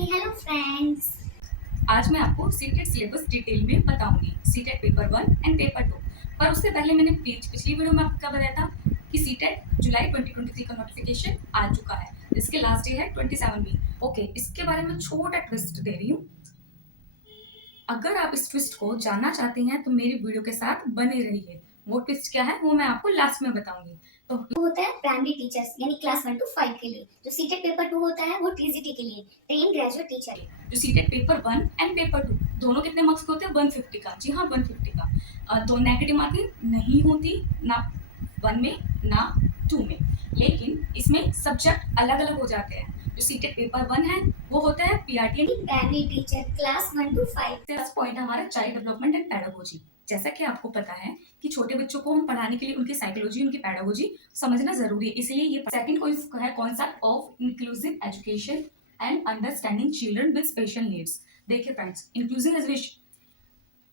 Hello friends. आज मैं आपको सीटेट सिलेबस डिटेल में बताऊंगी, सीटेट पेपर 1 एंड पेपर 2। पर उससे पहले मैंने पिछली वीडियो में आपको क्या बताया था कि सीटेट जुलाई 2023 का नोटिफिकेशन आ चुका है, इसके लास्ट डे है 27 ओके, इसके बारे में छोटा ट्विस्ट दे रही हूँ। अगर आप इस ट्विस्ट को जानना चाहते हैं तो मेरी वीडियो के साथ बने रहिए। वो ट्विस्ट क्या है वो मैं आपको लास्ट में बताऊंगी। तो होता है प्राइमरी टीचर्स यानी क्लास 1 to 5 के लिए, जो सीटेट पेपर 2 होता है वो टीजीटी के लिए, ट्रेन ग्रेजुएट टीचर। जो सीटेट पेपर 1 एंड पेपर 2 दोनों कितने मार्क्स के होते हैं? 150 का। जी हाँ, 150 का। तो नेगेटिव मार्किंग नहीं होती ना 1 में ना 2 में, लेकिन इसमें सब्जेक्ट अलग अलग हो जाते हैं। जो सीटेट पेपर 1 है वो होता है PRT primary teacher class 1 to 5। Plus point हमारा चाइल्ड डेवलपमेंट एंड पैडागोजी। जैसा कि आपको पता है कि छोटे बच्चों को हम पढ़ाने के लिए उनकी साइकोलॉजी, उनकी पैडागोजी समझना जरूरी है, इसलिए ये सेकंड है concept of inclusive education and understanding children with special needs. देखिए फ्रेंड्स,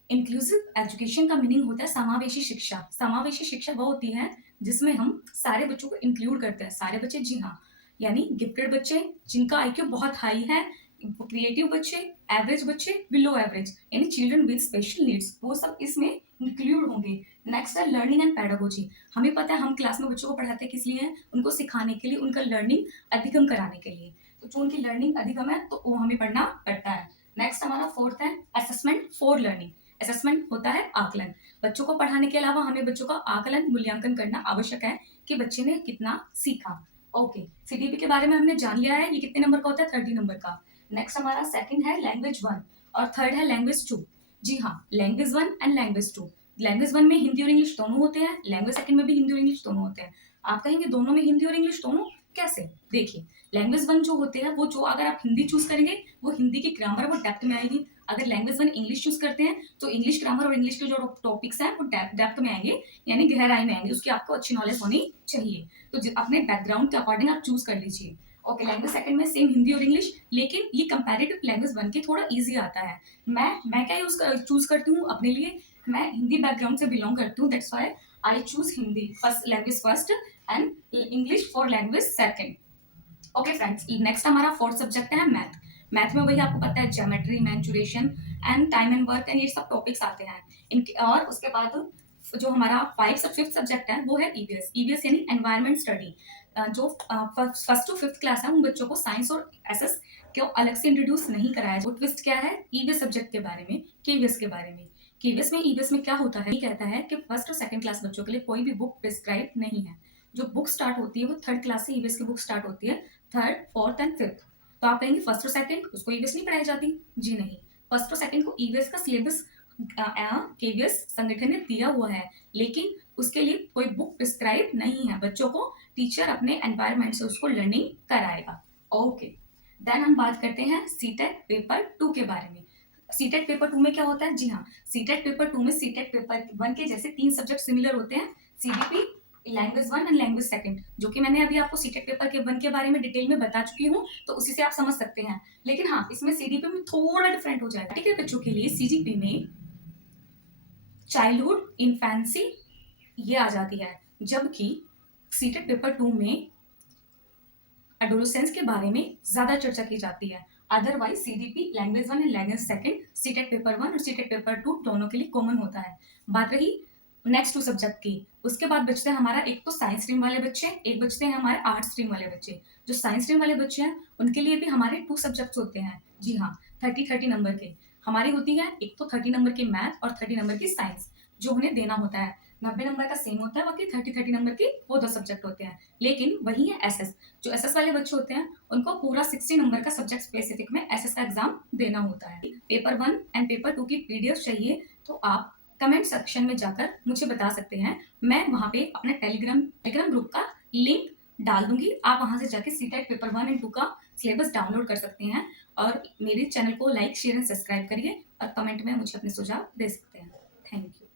इंक्लूसिव एजुकेशन का मीनिंग होता है समावेशी शिक्षा। समावेशी शिक्षा वो होती है जिसमें हम सारे बच्चों को इंक्लूड करते हैं। सारे बच्चे, जी हाँ, यानी गिफ्टेड बच्चे जिनका आईक्यू बहुत हाई है, क्रिएटिव बच्चे, एवरेज बच्चे, बिलो एवरेज, यानी चिल्ड्रन विद स्पेशल नीड्स, वो सब इसमें इंक्लूड होंगे। नेक्स्ट है लर्निंग एंड पैडागोजी। हमें पता है हम क्लास में बच्चों को पढ़ाते हैं किस लिए हैं? उनको सिखाने के लिए, उनका लर्निंग अधिगम कराने के लिए। तो जो उनकी लर्निंग अधिगम है तो वो हमें पढ़ना पड़ता है। नेक्स्ट हमारा फोर्थ है असेसमेंट फॉर लर्निंग। असेसमेंट होता है आकलन। बच्चों को पढ़ाने के अलावा हमें बच्चों का आकलन, मूल्यांकन करना आवश्यक है कि बच्चे ने कितना सीखा। ओके, सीडीपी के बारे में हमने जान लिया है, ये कितने नंबर का होता है? 30 नंबर का। नेक्स्ट हमारा सेकंड है लैंग्वेज 1 और थर्ड है लैंग्वेज 2। जी हाँ, लैंग्वेज 1 एंड लैंग्वेज 2। लैंग्वेज 1 में हिंदी और इंग्लिश दोनों होते हैं, लैंग्वेज सेकंड में भी हिंदी और इंग्लिश दोनों होते हैं। आप कहेंगे दोनों में हिंदी और इंग्लिश दोनों कैसे? देखिए, लैंग्वेज 1 जो होते हैं वो, जो अगर आप हिंदी चूज करेंगे वो हिंदी की ग्रामर वो डेप्थ में आएगी। अगर लैंग्वेज 1 इंग्लिश चूज करते हैं तो इंग्लिश ग्रामर और इंग्लिश के जो टॉपिक्स हैं वो डेप्थ में आएंगे, यानी गहराई में आएंगे। उसकी आपको अच्छी नॉलेज होनी चाहिए। तो अपने बैकग्राउंड के अकॉर्डिंग आप चूज कर लीजिए। ओके, लैंग्वेज सेकंड में सेम हिंदी और इंग्लिश, लेकिन ये कंपैरेटिव लैंग्वेज 1 के थोड़ा इजी आता है। मैं क्या यूज चूज करती हूँ अपने लिए? मैं हिंदी बैकग्राउंड से बिलोंग करती हूँ, that's why I choose Hindi first, language first and English for language second. Okay friends, next हमारा फोर्थ सब्जेक्ट है मैथ। मैथ में वही आपको पता है geometry, mensuration and time and work and ये सब टॉपिक्स आते हैं इनके। और उसके बाद जो हमारा फिफ्थ सब्जेक्ट है वो है ईवीएस। ईवीएस यानी एनवायरमेंट स्टडी। जो फर्स्ट टू फिफ्थ क्लास है उन बच्चों को साइंस और एसएस को अलग से इंट्रोड्यूस नहीं कराया। वो ट्विस्ट क्या है ईवीएस सब्जेक्ट के बारे में, केवीएस के बारे में। ईवीएस में क्या होता है, ये कहता है कि फर्स्ट और सेकंड क्लास बच्चों के लिए कोई भी बुक प्रिस्क्राइब नहीं है। जो बुक स्टार्ट होती है वो थर्ड क्लास से ईवीएस की बुक स्टार्ट होती है, थर्ड, फोर्थ एंड फिफ्थ। तो आप कहेंगे फर्स्ट और सेकंड उसको ईवीएस नहीं पढ़ाई जाती? जी नहीं, फर्स्ट और सेकंड को ईवीएस का सिलेबस केवीएस संगठन ने दिया हुआ है, लेकिन उसके लिए कोई बुक प्रिस्क्राइब नहीं है। बच्चों को टीचर अपने एनवायरमेंट से उसको लर्निंग कराएगा। ओके, देन हम बात करते हैं सीटेट पेपर 2 के बारे में। सीटेट पेपर 2 में क्या होता है? जी हाँ, सीटेट पेपर 2 में सीटेट पेपर 1 के जैसे 3 सब्जेक्ट सिमिलर होते हैं, CDP, language 1 and language second, जो कि मैंने अभी आपको सीटेट पेपर के 1 के बारे में डिटेल में बता चुकी हूँ, तो उसी से आप समझ सकते हैं। लेकिन हाँ, इसमें सीडीपी में थोड़ा डिफरेंट हो जाएगा। ठीक है, बच्चों के लिए सीडीपी में चाइल्डहुड, इन्फेंसी ये आ जाती है, जबकि सीटेट पेपर 2 में एडोलेसेंस के बारे में ज्यादा चर्चा की जाती है। Otherwise CDP language 1 and language second, CTET paper 1 और सीटेट पेपर 2 दोनों के लिए कॉमन होता है। बात रही नेक्स्ट 2 सब्जेक्ट की, उसके बाद बचते हैं हमारा एक तो साइंस स्ट्रीम वाले बच्चे, एक बचते हैं हमारे आर्ट स्ट्रीम वाले बच्चे। जो साइंस स्ट्रीम वाले बच्चे हैं उनके लिए भी हमारे 2 सब्जेक्ट्स होते हैं। जी हाँ, 30 नंबर के हमारी होती है, एक तो 30 नंबर की मैथ और 30 नंबर की साइंस, जो उन्हें देना होता है। 90 नंबर का सेम होता है, बाकी 30 नंबर के वो 2 सब्जेक्ट होते हैं। लेकिन वही है एसएस, जो एसएस वाले बच्चे होते हैं उनको पूरा 60 नंबर का सब्जेक्ट स्पेसिफिक में एसएस का एग्जाम देना होता है। पेपर 1 एंड पेपर 2 की पीडीएफ चाहिए तो आप कमेंट सेक्शन में जाकर मुझे बता सकते हैं। मैं वहां पे अपने टेलीग्राम ग्रुप का लिंक डाल दूंगी, आप वहां से जाके सीटेट पेपर 1 एंड 2 का सिलेबस डाउनलोड कर सकते हैं। और मेरे चैनल को लाइक, शेयर एंड सब्सक्राइब करिए और कमेंट में मुझे अपने सुझाव दे सकते हैं। Thank you.